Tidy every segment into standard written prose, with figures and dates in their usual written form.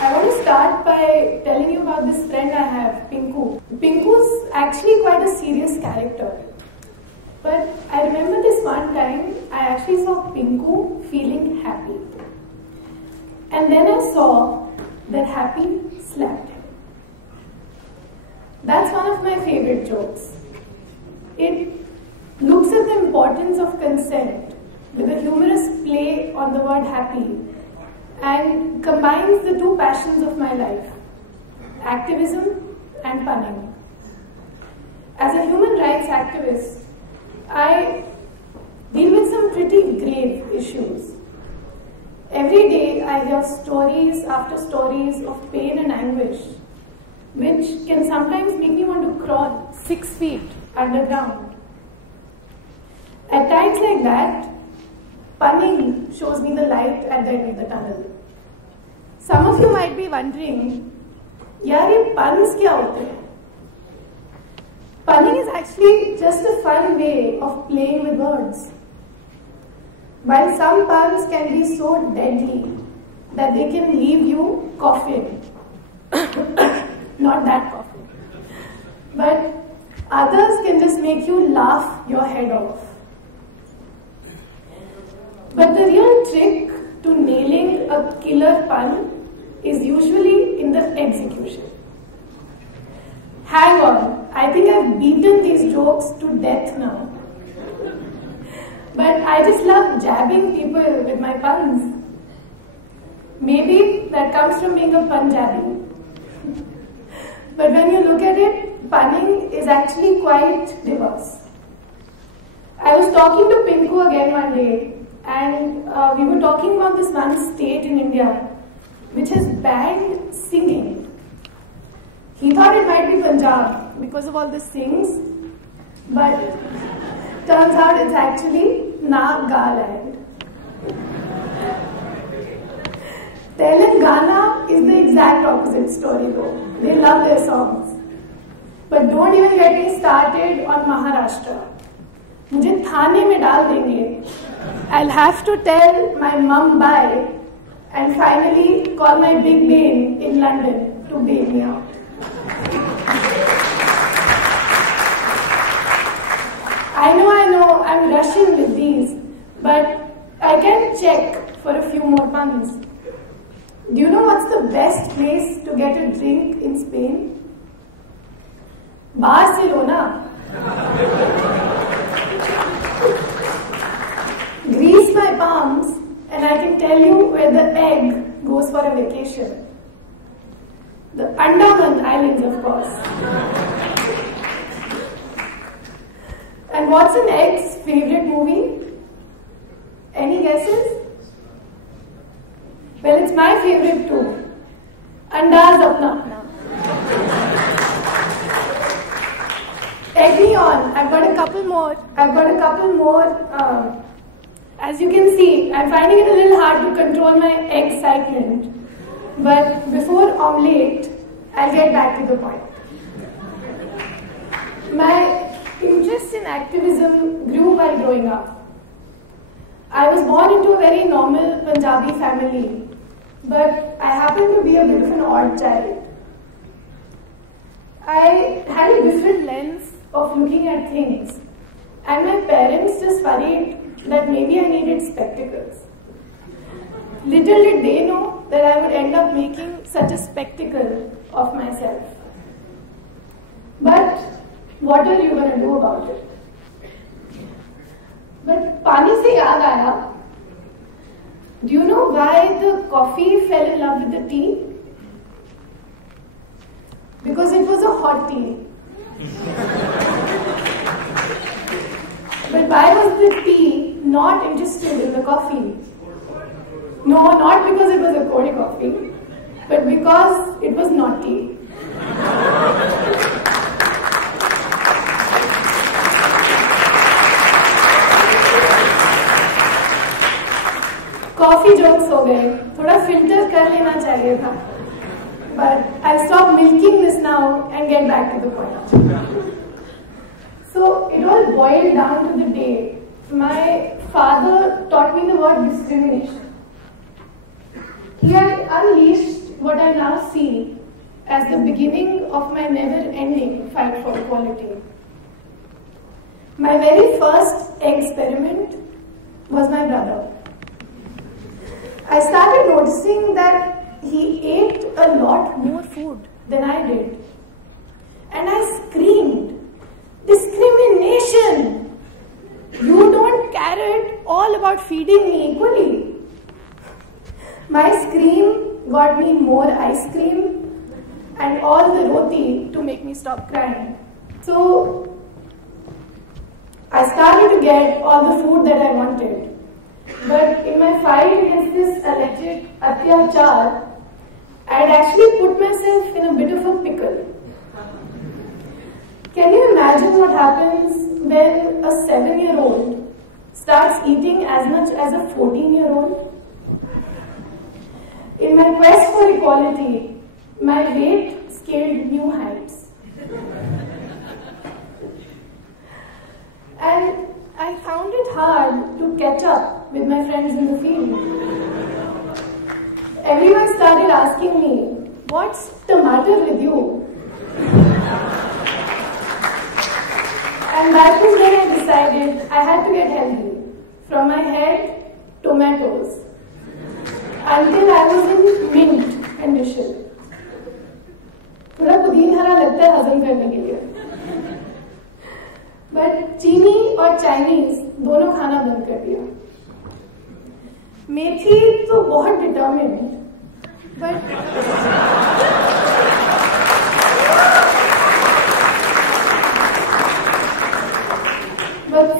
I want to start by telling you about this friend I have, Pinku. Pinku's actually quite a serious character. But I remember this one time, I actually saw Pinku feeling happy. And then I saw that happy slapped him. That's one of my favorite jokes. It looks at the importance of consent with a humorous play on the word happy and combines the two passions of my life, activism and punning. As a human rights activist, I deal with some pretty grave issues. Every day I hear stories after stories of pain and anguish, which can sometimes make me want to crawl 6 feet underground. At times like that, punning shows me the light at the end of the tunnel. Some of you might be wondering, yaar ye puns kya hote hain? Punning is actually just a fun way of playing with words. While some puns can be so deadly that they can leave you coughing, not that coughing, but others can just make you laugh your head off. But the real trick to nailing a killer pun is usually in the execution. Hang on, I think I've beaten these jokes to death now. But I just love jabbing people with my puns. Maybe that comes from being a Punjabi. But when you look at it, punning is actually quite diverse. I was talking to Pinku again one day, and we were talking about this one state in India which has banned singing. He thought it might be Punjab because of all the sings, but turns out it's actually Nagaland. Telangana is the exact opposite story though. They love their songs. But don't even get me started on Maharashtra. मुझे थाने में डाल देंगे. I'll have to tell my mum bye and finally call my big bane in London to bail me out. I know, I'm rushing with these, but I can check for a few more puns. Do you know what's the best place to get a drink in Spain? Barcelona. Grease my palms and I can tell you where the egg goes for a vacation. The Andaman Islands, of course. And what's an egg's favorite movie? Any guesses? Well, it's my favorite too. Andaz Apna Apna. Egg me on. I've got a couple more. As you can see, I'm finding it a little hard to control my excitement. But before omelette, I'll get back to the point. My interest in activism grew while growing up. I was born into a very normal Punjabi family, but I happened to be a bit of an odd child. I had a different lens of looking at things, and my parents just worried that maybe I needed spectacles. Little did they know that I would end up making such a spectacle of myself. But what are you going to do about it? But pani se yaad aaya. Do you know why the coffee fell in love with the tea? Because it was a hot tea. But why was the tea not interested in the coffee? No, not because it was a cold coffee, but because it was not tea. Coffee jokes हो गए, थोड़ा filter कर लेना चाहिए था. But I'll stop milking this now and get back to the point. So it all boiled down to the day. My father taught me the word discrimination. He had unleashed what I now see as the beginning of my never-ending fight for equality. My very first experiment was my brother. I started noticing that he ate a lot more food than I did. And I screamed, "Discrimination! You don't care at all about feeding me equally." My scream got me more ice cream and all the roti to make me stop crying. So I started to get all the food that I wanted. But in my fight against this alleged atyachar, I had actually put myself in a bit of a pickle. Can you imagine what happens when a 7-year-old starts eating as much as a 14-year-old? In my quest for equality, my weight scaled new heights. And I found it hard to catch up with my friends in the field. Everyone started asking me, "What's the matter with you?" And that was when I decided I had to get healthy, from my head to my toes, until I was in mint condition. थोड़ा पुदीन हरा लगता है हजम करने के लिए, but चीनी और चाइनीज दोनों खाना बंद कर दिया. मेथी तो बहुत determined, but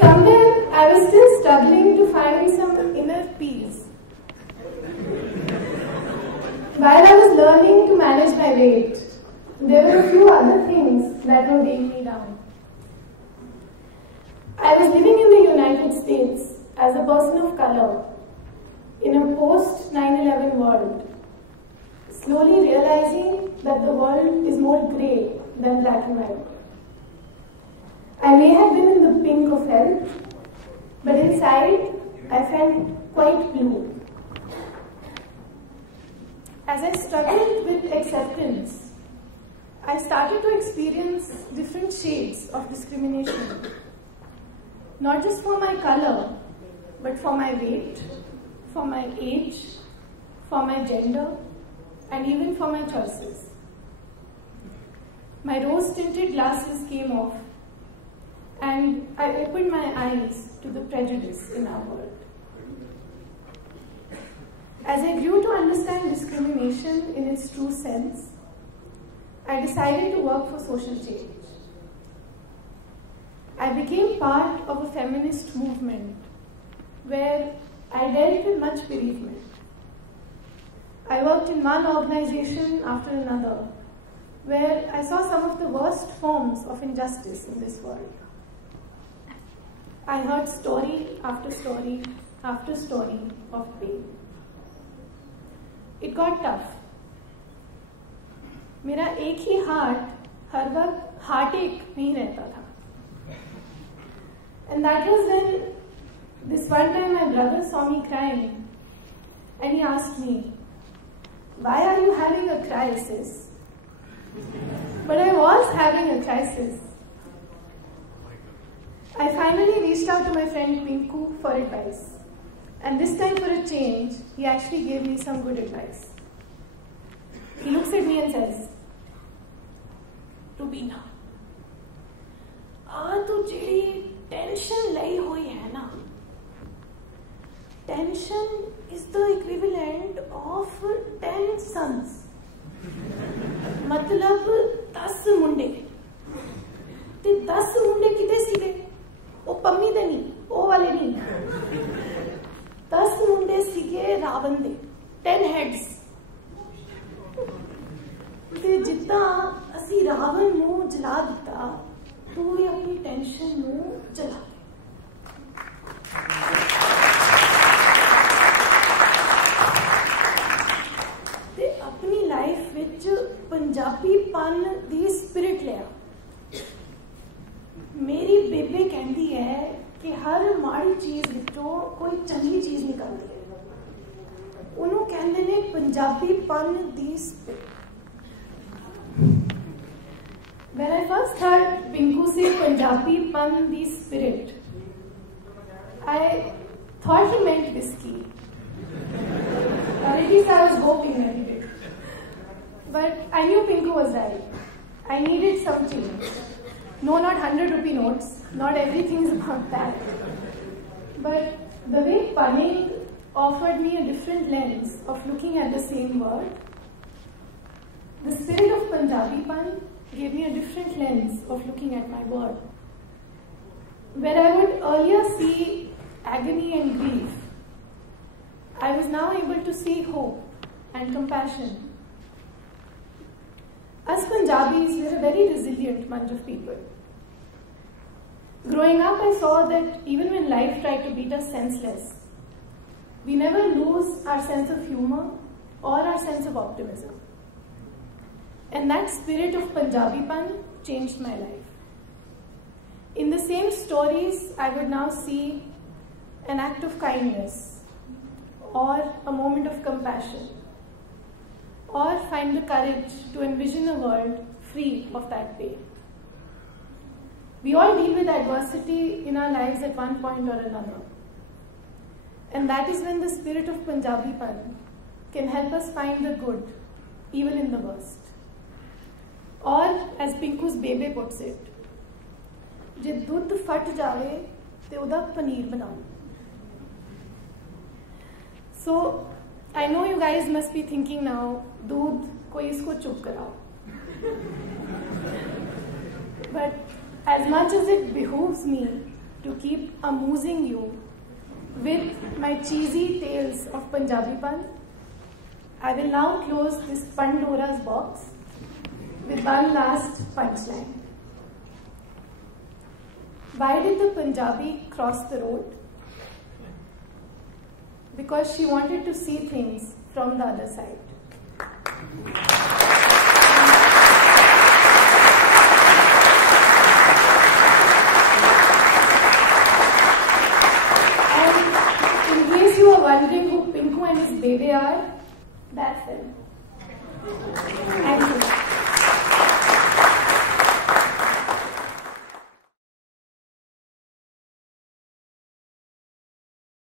somewhere I was still struggling to find some inner peace. While I was learning to manage my weight, there were a few other things that were weighing me down. I was living in the United States as a person of color in a post-9/11 world, slowly realizing that the world is more grey than black and white. I may have been in the pink of health, but inside I felt quite blue. As I struggled with acceptance, I started to experience different shades of discrimination. Not just for my color, but for my weight, for my age, for my gender, and even for my choices. My rose-tinted glasses came off, and I opened my eyes to the prejudice in our world. As I grew to understand discrimination in its true sense, I decided to work for social change. I became part of a feminist movement where I dealt with much bereavement. I worked in one organization after another where I saw some of the worst forms of injustice in this world. I heard story after story after story of pain. It got tough. मेरा एक ही heart हर वक्त heart एक नहीं रहता था. And that was when this one time my brother saw me crying and he asked me, "Why are you having a crisis?" But I was having a crisis. I finally reached out to my friend Pinku for advice. And this time, for a change, he actually gave me some good advice. He looks at me and says, "Rubina, तू जेड़ी tension लई हुई है ना, tension is the equivalent of 10 sons. मतलब 10 मुंडे. ते 10 मुंडे किते सीगे? ਉਹ ਪੰਮੀ ਦੇ ਨਹੀਂ, ਉਹ ਵਾਲੇ ਨਹੀਂ. 10 ਮੁੰਡੇ ਸੀਗੇ ਰਾਵਣ ਦੇ, 10 heads. ਤੇ ਜਿੱਦਾਂ ਅਸੀਂ ਰਾਵਣ ਨੂੰ ਜਲਾ ਦਿੱਤਾ, ਤੂੰ ਵੀ ਆਪਣੀ ਟੈਨਸ਼ਨ ਨੂੰ ਜਲਾ ਦੇ. ਤੇ ਆਪਣੀ ਲਾਈਫ ਵਿੱਚ ਪੰਜਾਬੀਪਨ ਦੀ ਸਪਿਰਿਟ ਲਿਆ. मेरी बेबे कहती है कि हर माड़ी चीज़ विचों कोई चंगी चीज़ निकलती है. उन्होंने कहते ने पंजाबीपन दी spirit. When I first heard Pinku say Punjabipan the spirit, I thought he meant whiskey. Or at least I was hoping that he did. But I knew Pinku was right. I needed some change. No, not 100 rupee notes. Not everything is about that. But the way punning offered me a different lens of looking at the same word, the spirit of Punjabipan gave me a different lens of looking at my word. Where I would earlier see agony and grief, I was now able to see hope and compassion. Us Punjabis, we're a very resilient bunch of people. Growing up, I saw that even when life tried to beat us senseless, we never lose our sense of humor or our sense of optimism. And that spirit of Punjabipan changed my life. In the same stories, I would now see an act of kindness, or a moment of compassion, or find the courage to envision a world free of that pain. We all deal with adversity in our lives at one point or another. And that is when the spirit of Punjabipan can help us find the good, even in the worst. Or, as Pinku's Bebe puts it, जे दूध फट जावे ते उदा पनीर बनाओ. So, I know you guys must be thinking now, दूध कोई इसको चुप कराओ. But as much as it behooves me to keep amusing you with my cheesy tales of Punjabipan, I will now close this Pandora's box with one last punchline. Why did the Punjabi cross the road? Because she wanted to see things from the other side. And in case you are wondering who Pinku and his baby are, that's them. Thank you.